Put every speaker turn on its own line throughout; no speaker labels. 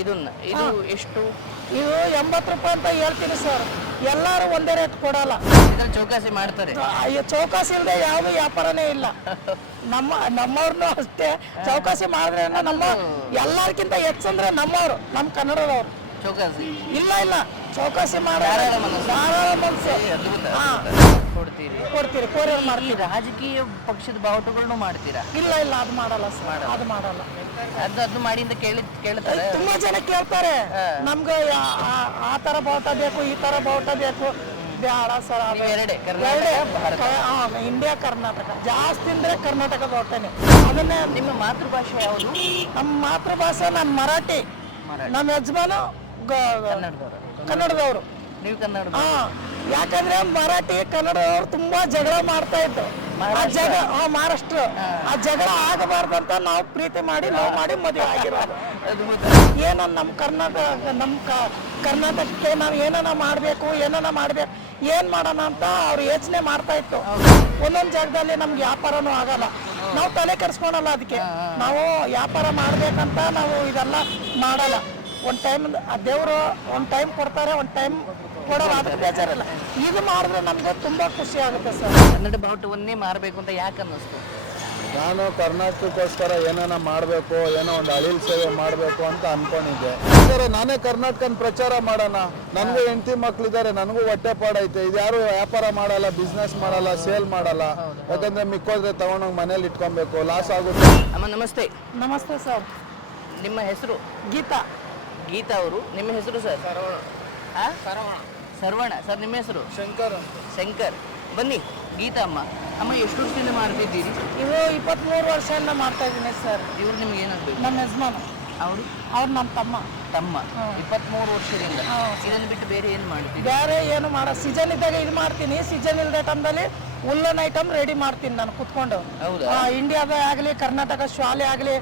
ಇದನ್ನ ಇದು ಎಷ್ಟು
ಇದು ಎಂಬತ್ತು ರೂಪಾಯಿ ಅಂತ ಹೇಳ್ತೀನಿ ಸರ್ ಎಲ್ಲಾರು ಒಂದೇ ರೇಟ್ ಕೊಡಲ್ಲ
ಚೌಕಾಸಿ ಮಾಡ್ತಾರೆ
ಚೌಕಾಸಿ ಇಲ್ಲದೆ ಯಾವ್ದು ವ್ಯಾಪಾರನೇ ಇಲ್ಲ ನಮ್ಮ ನಮ್ಮವ್ರನು ಅಷ್ಟೇ ಚೌಕಾಸಿ ಮಾಡಿದ್ರೆ ನಮ್ಮ ಎಲ್ಲಾರ್ಕಿಂತ ಹೆಚ್ಚಂದ್ರೆ ನಮ್ಮವ್ರು ನಮ್ ಕನ್ನಡದವ್ರು ಚೌಕಾಸಿ ಇಲ್ಲ ಇಲ್ಲ ಚೌಕಾಸಿ ಮಾಡ್ತೀರಿ ಕೊಡ್ತೀರಿ ಕೋರಿಯರ್ ಮಾಡಲಿ
ರಾಜಕೀಯ ಪಕ್ಷದ ಬಾವುಟಗಳನ್ನು ಮಾಡ್ತೀರಾ
ಇಲ್ಲ ಇಲ್ಲ ಅದು ಮಾಡಲ್ಲ ಅದು ಮಾಡಲ್ಲ
ಅದು ಅದು ಮಾಡಿ ಅಂತ ಕೇಳಿ ಕೇಳ್ತಾರೆ
ತುಂಬಾ ಜನ ಕೇಳ್ತಾರೆ ನಮ್ಗೆ ಆ ತರ ಬಾವುಟ ಬೇಕು ಈ ತರ ಬಾವುಟ ಬೇಕು ಬೇಡ ಸರ್ ಅದು ಎರಡೇ ಕರ್ನಾಟಕ ಇಂಡಿಯಾ ಕರ್ನಾಟಕ ಜಾಸ್ತಿ ಅಂದ್ರೆ ಕರ್ನಾಟಕ ಬರ್ತೇನೆ
ಅದನ್ನ ನಿಮ್ಮ ಮಾತೃಭಾಷೆ ಯಾವುದು
ನಮ್ಮ ಮಾತೃಭಾಷೆ ನಮ್ಮ ಮರಾಠಿ ನಮ್ಮ ಯಜಮಾನ ಕನ್ನಡದವರು ಕನ್ನಡದವರು ಯಾಕಂದ್ರೆ ಮರಾಠಿ ಕನ್ನಡ ತುಂಬಾ ಜಗಳ ಮಾಡ್ತಾ ಆ ಮಹಾರಾಷ್ಟ್ರ ಆ ಜಗಳ ಆಗಬಾರ್ದಂತ ನಾವು ಪ್ರೀತಿ ಮಾಡಿ ನಾವು ಮಾಡಿ ಮದುವೆ ಆಗಿರೋದು ಏನ ನಮ್ಮ ಕರ್ನಾಟಕ ನಮ್ಮ ಕರ್ನಾಟಕಕ್ಕೆ ನಾವು ಏನನ್ನ ಮಾಡಬೇಕು ಏನನ್ನ ಮಾಡ್ಬೇಕು ಏನ್ ಮಾಡೋಣ ಅಂತ ಅವ್ರು ಯೋಚನೆ ಮಾಡ್ತಾ ಇತ್ತು ಒಂದೊಂದ್ ಜಾಗದಲ್ಲಿ ನಮ್ಗೆ ವ್ಯಾಪಾರನೂ ಆಗಲ್ಲ ನಾವು ತಲೆ ಕೆಡ್ಸ್ಕೊಳಲ್ಲ ಅದಕ್ಕೆ ನಾವು ವ್ಯಾಪಾರ ಮಾಡ್ಬೇಕಂತ ನಾವು ಇದೆಲ್ಲ ಮಾಡಲ್ಲ ಒನ್ ಟೈಮ್ ಆ ದೇವರು ಒನ್ ಟೈಮ್ ಕೊಡ್ತಾರೆ ಒನ್ ಟೈಮ್ ಕೊಡೋಲ್ಲ ಅದಕ್ಕೆ ಬೇಜಾರಿಲ್ಲ ಇದು ಮಾಡಿದ್ರೆ ನಮಗೆ ತುಂಬ ಖುಷಿ ಆಗುತ್ತೆ ಸರ್
ಕನ್ನಡ ಬಾವುಟವನ್ನೇ ಮಾರಬೇಕು ಅಂತ ಯಾಕೆ ಅನ್ನಿಸ್ತು
ನಾನು ಕರ್ನಾಟಕಕ್ಕೋಸ್ಕರ ಏನೇನ ಮಾಡಬೇಕು ಏನೋ ಒಂದು ಅಳಿಲ್ ಸೇವೆ ಮಾಡಬೇಕು ಅಂತ ಅನ್ಕೊಂಡಿದ್ದೆ ಸರ್ ನಾನೇ ಕರ್ನಾಟಕನ ಪ್ರಚಾರ ಮಾಡೋಣ ನನಗೂ ಹೆಂಡತಿ ಮಕ್ಕಳಿದ್ದಾರೆ ನನಗೂ ಹೊಟ್ಟೆ ಪಾಡೈತೆ ಇದ್ಯಾರು ವ್ಯಾಪಾರ ಮಾಡಲ್ಲ ಬಿಸ್ನೆಸ್ ಮಾಡಲ್ಲ ಸೇಲ್ ಮಾಡಲ್ಲ ಯಾಕಂದ್ರೆ ಮಿಕ್ಕೋದ್ರೆ ತಗೊಂಡೋಗಿ ಮನೇಲಿ ಇಟ್ಕೊಬೇಕು ಲಾಸ್ ಆಗುತ್ತೆ
ಅಮ್ಮ ನಮಸ್ತೆ ನಮಸ್ತೆ ಸರ್ ನಿಮ್ಮ ಹೆಸರು ಗೀತಾ ಗೀತಾ ಅವರು ನಿಮ್ಮ ಹೆಸರು ಸರ್ ಸರ್ವ ಹಾ ಸರ್ವಣ ಸರ್ವಣ ಸರ್ ನಿಮ್ಮ ಹೆಸರು
ಶಂಕರ್ ಅಂತ
ಶಂಕರ್ ಬನ್ನಿ ಗೀತಾ ಅಮ್ಮ
ಅಮ್ಮ ಎಷ್ಟು ವರ್ಷದಿಂದ ಮಾಡ್ತಿದ್ದೀರಿ ನೀವು ಇಪ್ಪತ್ತ್ ಮೂರು ವರ್ಷ ಎಲ್ಲ ಮಾಡ್ತಾ ಇದ್ದೀನಿ ಸರ್
ಇವ್ರು ನಿಮ್ಗೆ ಏನಂತ
ನಮ್ಮ ಯಜಮಾನ
ಅವ್ರು ನಮ್ಮ ತಮ್ಮ ತಮ್ಮ ವರ್ಷದಿಂದ ಮೂರು ಬಿಟ್ಟು ಬೇರೆ
ಏನು ಮಾಡ ಸೀಸನ್ ಇದ್ದಾಗ ಇದು ಮಾಡ್ತೀನಿ ಸೀಸನ್ ಇಲ್ಲದ ತಮ್ಮಲ್ಲಿ ಉಲ್ಲನ್ ಐಟಮ್ ರೆಡಿ ಮಾಡ್ತೀನಿ ನಾನು ಕುತ್ಕೊಂಡು ಇಂಡಿಯಾದ ಆಗಲಿ ಕರ್ನಾಟಕ ಶಾಲೆ ಆಗಲಿ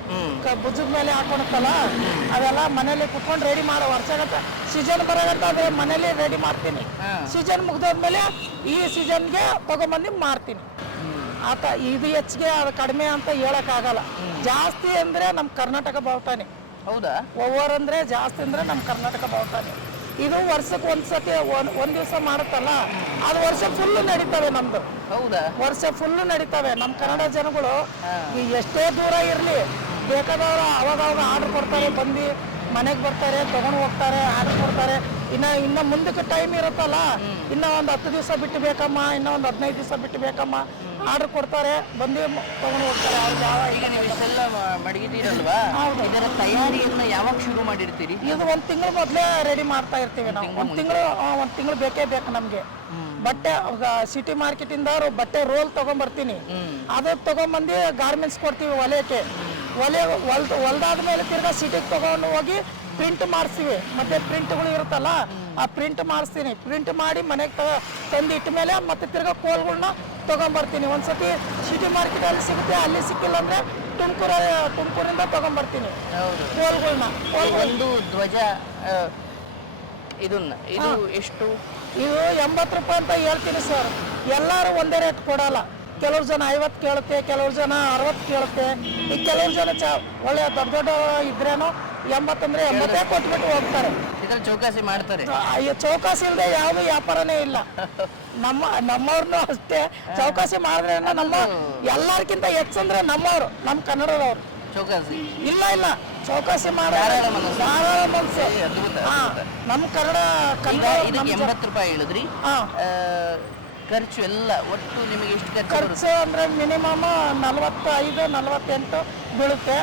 ಭುಜದ ಮೇಲೆ ಹಾಕೊಂಡಲ್ಲ ಅದೆಲ್ಲ ಮನೇಲಿ ಕುತ್ಕೊಂಡು ರೆಡಿ ಮಾಡೋ ವರ್ಷ ಸೀಸನ್ ಬರಗತ್ತ ಅದ್ರ ಮನೇಲಿ ರೆಡಿ ಮಾಡ್ತೀನಿ ಸೀಸನ್ ಮುಗ್ದಾದ್ಮೇಲೆ ಈ ಸೀಸನ್ಗೆ ತಗೊಂಬಂದು ಮಾಡ್ತೀನಿ ಆತ ಇದು ಹೆಚ್ಚಿಗೆ ಕಡಿಮೆ ಅಂತ ಹೇಳಕ್ಕಾಗಲ್ಲ ಜಾಸ್ತಿ ಅಂದರೆ ನಮ್ಮ ಕರ್ನಾಟಕ ಬರ್ತಾನೆ ಹೌದಾ ಓವರ್ ಅಂದ್ರೆ ಜಾಸ್ತಿ ಅಂದ್ರೆ ನಮ್ ಕರ್ನಾಟಕ ಇದು ವರ್ಷಕ್ಕೆ ಒಂದ್ಸತಿ ಒಂದ್ ದಿವಸ ಮಾಡುತ್ತಲ್ಲ ಅದು ವರ್ಷ ಫುಲ್ ನಡೀತವೆ ನಮ್ದು ಹೌದಾ ವರ್ಷ ಫುಲ್ ನಡೀತವೆ ನಮ್ಮ ಕನ್ನಡ ಜನಗಳು ಎಷ್ಟೇ ದೂರ ಇರ್ಲಿ ಬೇಕಾದವ್ರ ಅವಾಗ ಆರ್ಡರ್ ಕೊಡ್ತಾರೆ ಬಂದು ಮನೆಗೆ ಬರ್ತಾರೆ ತಗೊಂಡು ಹೋಗ್ತಾರೆ ಆರ್ಡರ್ ಕೊಡ್ತಾರೆ ಇನ್ನ ಇನ್ನ ಮುಂದಕ್ಕೆ ಟೈಮ್ ಇರುತ್ತಲ್ಲ ಇನ್ನ ಒಂದ್ ಹತ್ತು ದಿವ್ಸ ಬಿಟ್ಟು ಬೇಕಮ್ಮ ಇನ್ನ ಒಂದ್ ಹದಿನೈದು ದಿವ್ಸ ಬಿಟ್ಟು ಬೇಕಮ್ಮ ಆರ್ಡರ್ ಕೊಡ್ತಾರೆ ಬಂದು ತಗೊಂಡು ಹೋಗ್ತಾರೆ
ಈಗ ನೀವು ಇಷ್ಟೆಲ್ಲ ಯಾವಾಗ ಶುರು ಮಾಡಿರ್ತೀರಿ
ಇದು ಒಂದು ತಿಂಗಳು ಮೊದಲೇ ರೆಡಿ ಮಾಡ್ತಾ ಇರ್ತೀವಿ ನಾವು ಒಂದು ತಿಂಗಳು ಒಂದು ತಿಂಗಳು ಬೇಕೇ ಬೇಕು ನಮಗೆ ಬಟ್ಟೆ ಸಿಟಿ ಮಾರ್ಕೆಟಿಂದ ಅವರು ಬಟ್ಟೆ ರೋಲ್ ತಗೊಂಡ್ಬರ್ತೀನಿ ಅದು ತೊಗೊಂಬಂದು ಗಾರ್ಮೆಂಟ್ಸ್ ಕೊಡ್ತೀವಿ ಒಲೆಗೆ ಒಲೆ ಹೊಲ್ದ ಹೊಲ್ದಾದ ಮೇಲೆ ತಿರ್ಗಾ ಸಿಟಿಗೆ ತಗೊಂಡು ಹೋಗಿ ಪ್ರಿಂಟ್ ಮಾಡಿಸ್ತೀವಿ ಮತ್ತೆ ಪ್ರಿಂಟ್ಗಳು ಇರುತ್ತಲ್ಲ ಆ ಪ್ರಿಂಟ್ ಮಾಡಿಸ್ತೀನಿ ಪ್ರಿಂಟ್ ಮಾಡಿ ಮನೆಗೆ ತಂದಿಟ್ಟ ಮೇಲೆ ಮತ್ತೆ ತಿರ್ಗಾ ಕೋಲ್ಗಳನ್ನ ತಗೊಂಬರ್ತೀನಿ ಒಂದ್ಸತಿ ಸಿಟಿ ಮಾರ್ಕೆಟ್ ಅಲ್ಲಿ ಸಿಗುತ್ತೆ ಅಲ್ಲಿ ಸಿಕ್ಕಿಲ್ಲ ಅಂದ್ರೆ ತುಮಕೂರ ತುಮಕೂರಿಂದ ತಗೊಂಡ್ಬರ್ತೀನಿ ಎಂಬತ್ತು ರೂಪಾಯಿ ಅಂತ ಹೇಳ್ತೀನಿ ಸರ್ ಎಲ್ಲರೂ ಒಂದೇ ರೇಟ್ ಕೊಡೋಲ್ಲ ಕೆಲವ್ರು ಜನ ಐವತ್ತು ಕೇಳುತ್ತೆ ಕೆಲವ್ರು ಜನ ಅರವತ್ತು ಕೇಳುತ್ತೆ ಈ ಕೆಲವ್ರು ಜನ ಚ ಒಳ್ಳೆ ದೊಡ್ಡ ದೊಡ್ಡ ಇದ್ರೇನೋ ಎಂಬತ್ತಂದ್ರೆ ಎಂಬತ್ತೇ ಕೊಟ್ಬಿಟ್ಟು ಹೋಗ್ತಾರೆ
ಚೌಕಾಸಿ ಮಾಡ್ತಾರೆ
ಚೌಕಾಸಿ ಇಲ್ಲದೆ ಯಾವ ವ್ಯಾಪಾರನೇ ಇಲ್ಲ ನಮ್ಮ ನಮ್ಮವ್ರನ್ನೂ ಅಷ್ಟೇ ಚೌಕಾಸಿ ಮಾಡಿದ್ರೆ ನಮ್ಮ ಎಲ್ಲರಿಗಿಂತ ಹೆಚ್ಚಂದ್ರೆ ನಮ್ಮವರು ನಮ್ಮ ಕನ್ನಡದವರು ಚೌಕಾಸಿ ಇಲ್ಲ ಇಲ್ಲ ಚೌಕಾಸಿ ಮಾಡ ಮನಸ್ಸು ನಮ್ಮ ಕನ್ನಡ
ಕನ್ನಡ ಎಂಬತ್ತು ರೂಪಾಯಿ ಹೇಳಿದ್ರಿ ಖರ್ಚು ಎಲ್ಲ ಒಟ್ಟು ನಿಮಗೆ ಎಷ್ಟು
ಖರ್ಚು ಅಂದರೆ ಮಿನಿಮಮ್ ನಲ್ವತ್ತು ಐದು ನಲವತ್ತೆಂಟು ಬೀಳುತ್ತೆ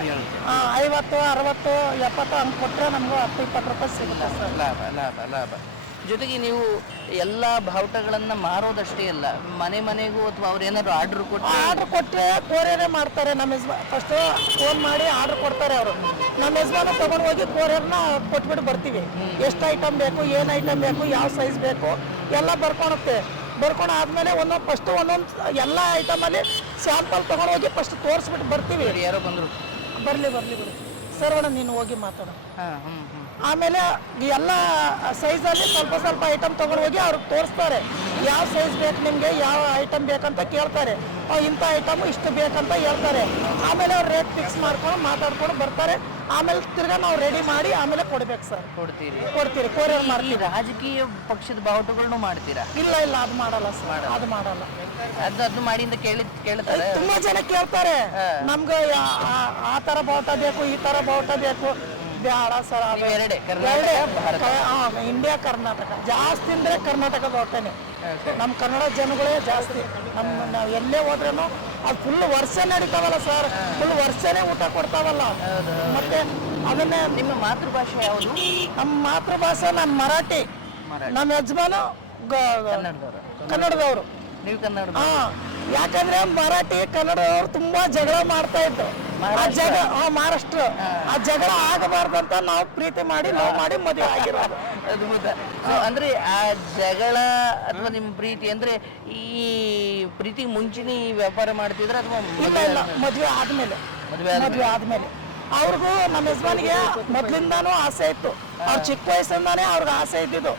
ಐವತ್ತು ಅರವತ್ತು ಎಪ್ಪತ್ತು ಅಂದ್ಕೊಟ್ರೆ ನಮಗೂ ಹತ್ತು ಇಪ್ಪತ್ತು ರೂಪಾಯಿ
ಸರ್ ಲಾಭ ಲಾಭ ಲಾಭ ಜೊತೆಗೆ ನೀವು ಎಲ್ಲ ಬಾವುಟಗಳನ್ನು ಮಾರೋದಷ್ಟೇ ಇಲ್ಲ ಮನೆ ಮನೆಗೂ ಅಥವಾ ಏನಾದ್ರು ಆರ್ಡ್ರ್ ಕೊಟ್ಟು
ಆರ್ಡ್ರ್ ಕೊಟ್ಟರೆ ಕೋರಿಯರೇ ಮಾಡ್ತಾರೆ ನಮ್ಮ ಯಜಾನ್ ಫಸ್ಟ್ ಫೋನ್ ಮಾಡಿ ಆರ್ಡ್ರ್ ಕೊಡ್ತಾರೆ ಅವರು ನಮ್ಮ ಯಜಮಾನ ತಗೊಂಡು ಹೋಗಿ ಕೋರಿಯರ್ನ ಕೊಟ್ಬಿಟ್ಟು ಬರ್ತೀವಿ ಎಷ್ಟು ಐಟಮ್ ಬೇಕು ಏನು ಐಟಮ್ ಬೇಕು ಯಾವ ಸೈಜ್ ಬೇಕು ಎಲ್ಲ ಬರ್ಕೊಳುತ್ತೆ ಬರ್ಕೊಂಡು ಆದ್ಮೇಲೆ ಒಂದೊಂದು ಫಸ್ಟ್ ಒಂದೊಂದು ಎಲ್ಲ ಐಟಮಲ್ಲಿ ಸ್ಯಾಂಪಲ್ ತೊಗೊಂಡೋಗಿ ಫಸ್ಟ್ ತೋರಿಸ್ಬಿಟ್ಟು ಬರ್ತೀವಿ ಯಾರೋ ಬಂದರು ಬರಲಿ ಬರಲಿ ಬರಲಿ ಸರ್ವಣ್ಣ ನೀನು ಹೋಗಿ ಮಾತಾಡೋಣ ಆಮೇಲೆ ಎಲ್ಲ ಸೈಜ್ ಅಲ್ಲಿ ಸ್ವಲ್ಪ ಸ್ವಲ್ಪ ಐಟಮ್ ತಗೊಂಡು ಹೋಗಿ ಅವ್ರಿಗೆ ತೋರಿಸ್ತಾರೆ ಯಾವ ಸೈಜ್ ಬೇಕು ಯಾವ ಐಟಮ್ ಬೇಕಂತ ಕೇಳ್ತಾರೆ ಇಷ್ಟು ಇಂಥ ಐಟಮ್ ಬೇಕಂತ ಹೇಳ್ತಾರೆ ಆಮೇಲೆ ರೇಟ್ ಫಿಕ್ಸ್ ಮಾಡ್ಕೊಂಡು ಅವ್ರು ಮಾತಾಡ್ಕೊಂಡು ಬರ್ತಾರೆ ಆಮೇಲೆ ತಿರ್ಗಾ ನಾವು ರೆಡಿ ಮಾಡಿ ಆಮೇಲೆ ಕೊಡ್ಬೇಕು ಸರ್ ಕೊಡ್ತೀರಿ ಕೊಡ್ತೀರಿ
ರಾಜಕೀಯ ಪಕ್ಷದ ಬಾವುಟಗಳೂ ಮಾಡ್ತೀರಾ
ಇಲ್ಲ ಇಲ್ಲ ಅದು ಮಾಡಲ್ಲ ಸರ್ ಅದು
ಮಾಡಲ್ಲ ಮಾಡಿ
ತುಂಬಾ ಜನ ಕೇಳ್ತಾರೆ ನಮ್ಗ ಆ ತರ ಬಾವುಟ ಬೇಕು ಈ ತರ ಬಾವುಟ ಬೇಕು
ಇಂಡಿಯಾ
ಕರ್ನಾಟಕ ಜಾಸ್ತಿ ಅಂದ್ರೆ ಕರ್ನಾಟಕ ಹೋಗ್ತೇನೆ ನಮ್ಮ ಕನ್ನಡ ಜನಗಳೇ ಜಾಸ್ತಿ ಎಲ್ಲೇ ಫುಲ್ ವರ್ಷ ನಡೀತಾವಲ್ಲ ವರ್ಷನೇ ಊಟ ಕೊಡ್ತಾವಲ್ಲ ಮತ್ತೆ ಅದನ್ನೇ ನಿಮ್ಮ ಮಾತೃಭಾಷೆ ಯಾವುದು ನಮ್ಮ ಮಾತೃಭಾಷೆ ನಮ್ ಮರಾಠಿ ನಮ್ಮ ಯಜಮಾನ ಕನ್ನಡದವರು ಯಾಕಂದ್ರೆ ಮರಾಠಿ ಕನ್ನಡ ತುಂಬಾ ಜಗಳ ಮಾಡ್ತಾ ಇದ್ರು ಆ ಜಗಳ ಆ ಮಹಾರಾಷ್ಟ್ರ ಆ ಜಗಳ ಆಗಬಾರ್ದಂತ ನಾವು ಪ್ರೀತಿ ಮಾಡಿ ಲವ್ ಮಾಡಿ ಮದುವೆ ಆಗಿರೋದು
ಅಂದ್ರೆ ಆ ಜಗಳ ಅಥವಾ ನಿಮ್ಮ ಪ್ರೀತಿ ಅಂದ್ರೆ ಈ ಪ್ರೀತಿ ಮುಂಚೆನೆ ಈ ವ್ಯಾಪಾರ ಮಾಡ್ತಿದ್ರೆ ಅಥವಾ
ಇಲ್ಲ ಇಲ್ಲ ಮದುವೆ ಆದ್ಮೇಲೆ ಮದುವೆ ಆದ್ಮೇಲೆ ಅವ್ರಿಗೂ ನಮ್ಮ ಯಜಮಾನಿಗೆ ಮೊದ್ಲಿಂದಾನು ಆಸೆ ಇತ್ತು ಅವ್ರ ಚಿಕ್ಕ ವಯಸ್ಸಿಂದಾನೇ ಅವ್ರಿಗೆ ಆಸೆ ಇದ್ದಿದ್ದು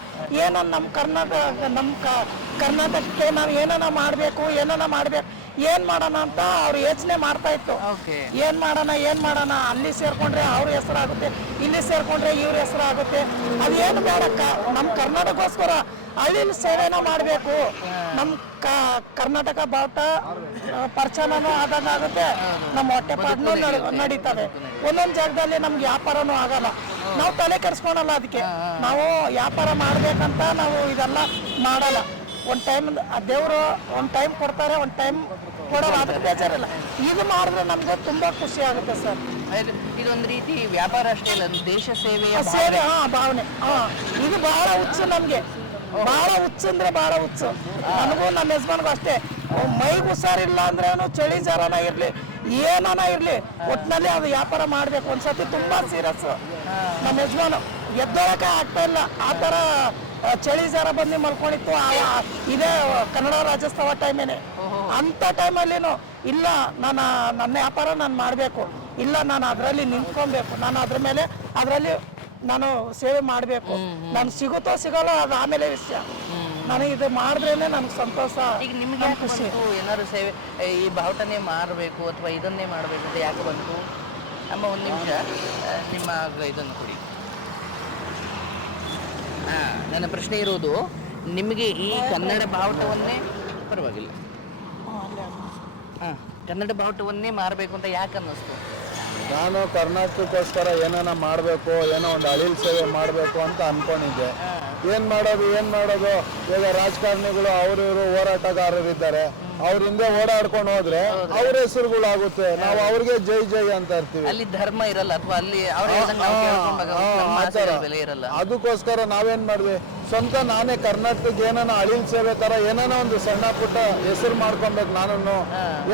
ಏನ ನಮ್ಮ ಕರ್ನಾಟಕ ನಮ್ಮ ಕರ್ನಾಟಕಕ್ಕೆ ನಾವು ಏನನ್ನ ಮಾಡಬೇಕು ಏನನ್ನ ಮಾಡ್ಬೇಕು ಏನ್ ಮಾಡೋಣ ಅಂತ ಅವ್ರು ಯೋಚನೆ ಮಾಡ್ತಾ ಇತ್ತು ಏನ್ ಮಾಡೋಣ ಏನ್ ಮಾಡೋಣ ಅಲ್ಲಿ ಸೇರ್ಕೊಂಡ್ರೆ ಅವ್ರ ಹೆಸರು ಆಗುತ್ತೆ ಇಲ್ಲಿ ಸೇರ್ಕೊಂಡ್ರೆ ಇವ್ರ ಹೆಸರು ಆಗುತ್ತೆ ಅದೇನು ಬೇಡ ನಮ್ ಕರ್ನಾಟಕಗೋಸ್ಕರ ಅಲ್ಲಿ ಸೇವೆನ ಮಾಡ್ಬೇಕು ನಮ್ ಕ ಕರ್ನಾಟಕ ಭಾವತ ಪ್ರಚನೂ ಆಗುತ್ತೆ ನಮ್ಮ ಪಾಡ್ನು ನಡೀತವೆ ಒಂದೊಂದ್ ಜಾಗದಲ್ಲಿ ನಮ್ಗೆ ವ್ಯಾಪಾರನೂ ಆಗಲ್ಲ ನಾವು ತಲೆ ಕರ್ಸ್ಕೊಳಲ್ಲ ಅದಕ್ಕೆ ನಾವು ವ್ಯಾಪಾರ ಮಾಡ್ಬೇಕಂತ ನಾವು ಇದೆಲ್ಲ ಮಾಡಲ್ಲ ಒಂದು ಟೈಮ್ ದೇವರು ಒಂದು ಟೈಮ್ ಕೊಡ್ತಾರೆ ಒಂದು ಟೈಮ್ ಕೊಡೋದ್ರೇಜಾರಲ್ಲ ಇದು ಮಾಡಿದ್ರೆ ನಮ್ಗೆ ತುಂಬಾ ಖುಷಿ ಆಗುತ್ತೆ ಸರ್ ಇದೊಂದು ರೀತಿ ಭಾವನೆ ಇದು ಬಹಳ ಹುಚ್ಚು ಅಂದ್ರೆ ಬಹಳ ಹುಚ್ಚು ನನಗೂ ನಮ್ಮ ಯಜಮಾನ್ಗು ಅಷ್ಟೇ ಮೈಗೆ ಹುಷಾರಿಲ್ಲ ಅಂದ್ರೆ ಚಳಿ ಜಾರನ ಇರ್ಲಿ ಏನಾನ ಇರ್ಲಿ ಒಟ್ಟಿನಲ್ಲಿ ಅದು ವ್ಯಾಪಾರ ಮಾಡ್ಬೇಕು ಅನ್ಸತಿ ತುಂಬಾ ಸೀರಿಯಸ್ ನಮ್ಮ ಯಜಮಾನ್ ಎದ್ದೊಳಕೆ ಆಗ್ತಾ ಇಲ್ಲ ಆತರ ಚಳಿ ಜಾರ ಬಂದು ಮಲ್ಕೊಂಡಿತ್ತು ಇದೇ ಕನ್ನಡ ರಾಜ್ಯೋತ್ಸವ ಟೈಮೇನೆ ಅಂತ ಟೈಮಲ್ಲಿ ಇಲ್ಲ ನನ್ನ ನನ್ನ ವ್ಯಾಪಾರ ನಾನು ಮಾಡಬೇಕು ಇಲ್ಲ ನಾನು ಅದರಲ್ಲಿ ನಿಂತ್ಕೊಬೇಕು ನಾನು ಅದ್ರ ಮೇಲೆ ಅದರಲ್ಲಿ ನಾನು ಸೇವೆ ಮಾಡಬೇಕು ನಾನು ಸಿಗುತ್ತೋ ಸಿಗಲ್ಲೋ ಅದು ಆಮೇಲೆ ವಿಷಯ ನನಗೆ ಇದು ಮಾಡಿದ್ರೇನೆ ನನಗೆ ಸಂತೋಷ
ಏನಾದ್ರು ಸೇವೆ ಈ ಬಾವುಟನೇ ಮಾಡಬೇಕು ಅಥವಾ ಇದನ್ನೇ ಮಾಡಬೇಕು ಅಂತ ಯಾಕೆ ಬಂತು ನಿಮಿಷ ನಿಮ್ಮ ಇದನ್ನು ಕೊಡಿ ನನ್ನ ಪ್ರಶ್ನೆ ಇರುವುದು ನಿಮಗೆ ಈ ಕನ್ನಡ ಬಾವುಟವನ್ನೇ ಪರವಾಗಿಲ್ಲ ಕನ್ನಡ ಬಾವುಟವನ್ನೇ ಮಾಡಬೇಕು ಅಂತ ಯಾಕೆ ಅನ್ನಿಸ್ತು
ನಾನು ಕರ್ನಾಟಕಕ್ಕೋಸ್ಕರ ಏನೇನ ಮಾಡಬೇಕು ಏನೋ ಒಂದು ಅಳಿಲ್ ಸೇವೆ ಮಾಡಬೇಕು ಅಂತ ಅನ್ಕೊಂಡಿದ್ದೆ ಏನು ಮಾಡೋದು ಏನು ಮಾಡೋದು ಈಗ ರಾಜಕಾರಣಿಗಳು ಅವರು ಇವರು ಹೋರಾಟಗಾರರಿದ್ದಾರೆ ಅವ್ರ ಹಿಂದೆ ಓಡಾಡ್ಕೊಂಡು ಹೋದ್ರೆ ಅವ್ರ ಹೆಸರುಗಳು ಆಗುತ್ತೆ ನಾವು ಅವ್ರಿಗೆ ಜೈ ಜೈ ಅಂತ ಇರ್ತೀವಿ
ಅಲ್ಲಿ ಧರ್ಮ ಇರಲ್ಲ ಅಥವಾ ಅಲ್ಲಿ
ಅದಕ್ಕೋಸ್ಕರ ನಾವೇನ್ ಮಾಡ್ವಿ ಸ್ವಂತ ನಾನೇ ಕರ್ನಾಟಕ ಏನಾನ ಅಳಿಲ್ ಸೇವೆ ತರ ಏನೋ ಒಂದು ಸಣ್ಣ ಪುಟ್ಟ ಹೆಸರು ಮಾಡ್ಕೊಬೇಕು ನಾನು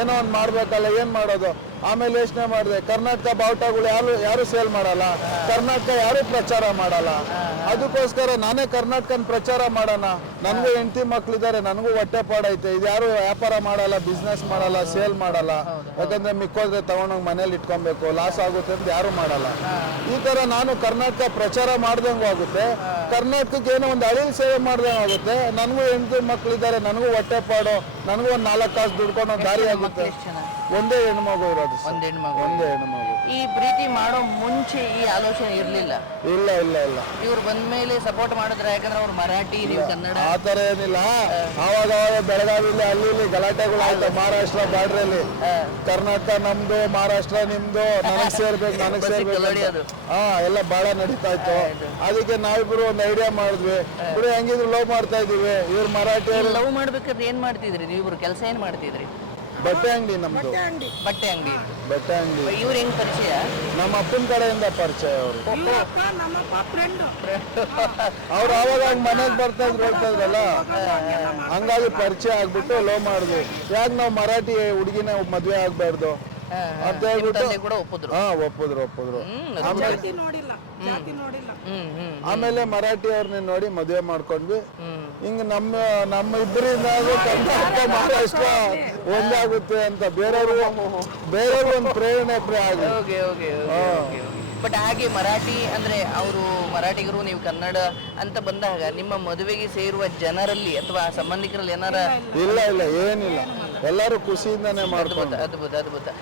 ಏನೋ ಒಂದು ಮಾಡ್ಬೇಕಲ್ಲ ಏನ್ ಮಾಡೋದು ಆಮೇಲೆ ಯೋಚನೆ ಮಾಡಿದೆ ಕರ್ನಾಟಕ ಬಾವುಟಗಳು ಯಾರು ಯಾರು ಸೇಲ್ ಮಾಡಲ್ಲ ಕರ್ನಾಟಕ ಯಾರು ಪ್ರಚಾರ ಮಾಡಲ್ಲ ಅದಕ್ಕೋಸ್ಕರ ನಾನೇ ಕರ್ನಾಟಕ ಪ್ರಚಾರ ಮಾಡೋಣ ನನ್ಗೂ ಎಂಟಿ ಮಕ್ಳಿದ್ದಾರೆ ನನ್ಗೂ ಹೊಟ್ಟೆ ಪಾಡೈತೆ ಇದು ಯಾರು ವ್ಯಾಪಾರ ಮಾಡಲ್ಲ ಬಿಸ್ನೆಸ್ ಮಾಡಲ್ಲ ಸೇಲ್ ಮಾಡಲ್ಲ ಯಾಕಂದ್ರೆ ಮಿಕ್ಕೋದ್ರೆ ತಗೊಂಡೋಗ್ ಮನೇಲಿ ಇಟ್ಕೊಬೇಕು ಲಾಸ್ ಆಗುತ್ತೆ ಅಂತ ಯಾರು ಮಾಡಲ್ಲ ಈ ತರ ನಾನು ಕರ್ನಾಟಕ ಪ್ರಚಾರ ಮಾಡ್ದಂಗ ಆಗುತ್ತೆ ಕರ್ನಾಟಕಕ್ಕೆ ಏನೋ ಒಂದು ಸೇವೆ ಮಾಡಿದ್ರೆ ಆಗುತ್ತೆ ನನಗೂ ಹೆಂಡತಿ ಮಕ್ಕಳಿದ್ದಾರೆ ನನಗೂ ಹೊಟ್ಟೆ ಪಾಡು ನನಗೂ ಒಂದು ನಾಲ್ಕು ಕಾಸು ದುಡ್ಕೊಂಡು ದಾರಿ ಆಗುತ್ತೆ
ಒಂದೇ ಹೆಣ್ಮಗು ಇರೋದು ಒಂದೇ ಹೆಣ್ಮಗು ಈ ಪ್ರೀತಿ ಮಾಡೋ ಮುಂಚೆ ಈ ಆಲೋಚನೆ ಇರ್ಲಿಲ್ಲ
ಇಲ್ಲ ಇಲ್ಲ ಇಲ್ಲ
ಇವ್ರು ಬಂದ ಮೇಲೆ ಸಪೋರ್ಟ್ ಮಾಡಿದ್ರೆ ಯಾಕಂದ್ರೆ ಅವ್ರು ಮರಾಠಿ ನೀವು ಕನ್ನಡ
ಆತರ ಏನಿಲ್ಲ ಅವಾಗ ಅವಾಗ ಬೆಳಗಾವಿಲ್ಲ ಅಲ್ಲಿ ಗಲಾಟೆಗಳು ಆಯ್ತು ಮಹಾರಾಷ್ಟ್ರ ಬಾರ್ಡರ್ ಅಲ್ಲಿ ಕರ್ನಾಟಕ ನಮ್ದು ಮಹಾರಾಷ್ಟ್ರ ನಿಮ್ದು ನನಗ್ ಸೇರ್ಬೇಕು
ನನಗ್ ಸೇರ್ಬೇಕು
ಹಾ ಎಲ್ಲ ಬಹಳ ನಡೀತಾ ಇತ್ತು ಅದಕ್ಕೆ ನಾವಿಬ್ರು ಒಂದ್ ಐಡಿಯಾ ಮಾಡಿದ್ವಿ ಇವ್ರು ಹೆಂಗಿದ್ರು ಲವ್ ಮಾಡ್ತಾ ಇದೀವಿ ಇವ್ರು ಮರಾಠಿ
ಲವ್ ಮಾಡ್ಬೇಕಾದ್ರೆ ಏನ್ ಮಾಡ್ತಿದ್ರಿ ನೀವ್ ಕೆಲಸ ಏನ್ ಮಾಡ್ತಿದ್ರಿ
ಬಟ್ಟೆ ಅಂಗಡಿ ನಮ್ದು ಬಟ್ಟೆ ಅಂಗಡಿ ಬಟ್ಟೆ
ಅಂಗಡಿ ಪರಿಚಯ
ನಮ್ಮ ಅಪ್ಪನ ಕಡೆಯಿಂದ ಪರಿಚಯ ಅವ್ರು ಅವ್ರು ಅವಾಗ ಹಂಗ ಮನೆಗೆ ಬರ್ತಾ ಇದ್ರು ಹೋಗ್ತಾ ಇದ್ರಲ್ಲ ಹಂಗಾಗಿ ಪರಿಚಯ ಆಗ್ಬಿಟ್ಟು ಲೋ ಮಾಡುದು ಯಾಕೆ ನಾವು ಮರಾಠಿ ಹುಡುಗಿನ ಮದ್ವೆ ಆಗ್ಬಾರ್ದು
ಮತ್ತೆ
ಹಾ ಒಪ್ಪಿದ್ರು ಒಪ್ಪಿದ್ರು ಆಮೇಲೆ ಮರಾಠಿ ಅವ್ರನ್ನ ನೋಡಿ ಮದ್ವೆ ಮಾಡ್ಕೊಂಡ್ವಿ ಹಿಂಗ ನಮ್ಮ ನಮ್ಮ ಇಬ್ಬರಿಂದ ಕರ್ನಾಟಕ ಮಹಾರಾಷ್ಟ್ರ ಒಂದಾಗುತ್ತೆ ಅಂತ ಬೇರೆಯವರು ಬೇರೆಯವರು ಒಂದು ಪ್ರೇರಣೆ
ಪ್ರಾಗಿ ಬಟ್ ಹಾಗೆ ಮರಾಠಿ ಅಂದ್ರೆ ಅವರು ಮರಾಠಿಗರು ನೀವು ಕನ್ನಡ ಅಂತ ಬಂದಾಗ ನಿಮ್ಮ ಮದುವೆಗೆ ಸೇರುವ ಜನರಲ್ಲಿ ಅಥವಾ ಸಂಬಂಧಿಕರಲ್ಲಿ ಏನಾರ
ಇಲ್ಲ ಇಲ್ಲ ಏನಿಲ್ಲ ಎಲ್ಲರೂ ಖುಷಿಯಿಂದಾನೆ ಮಾಡ್ಬೋದು
ಅದ್ಭುತ ಅದ್ಭುತ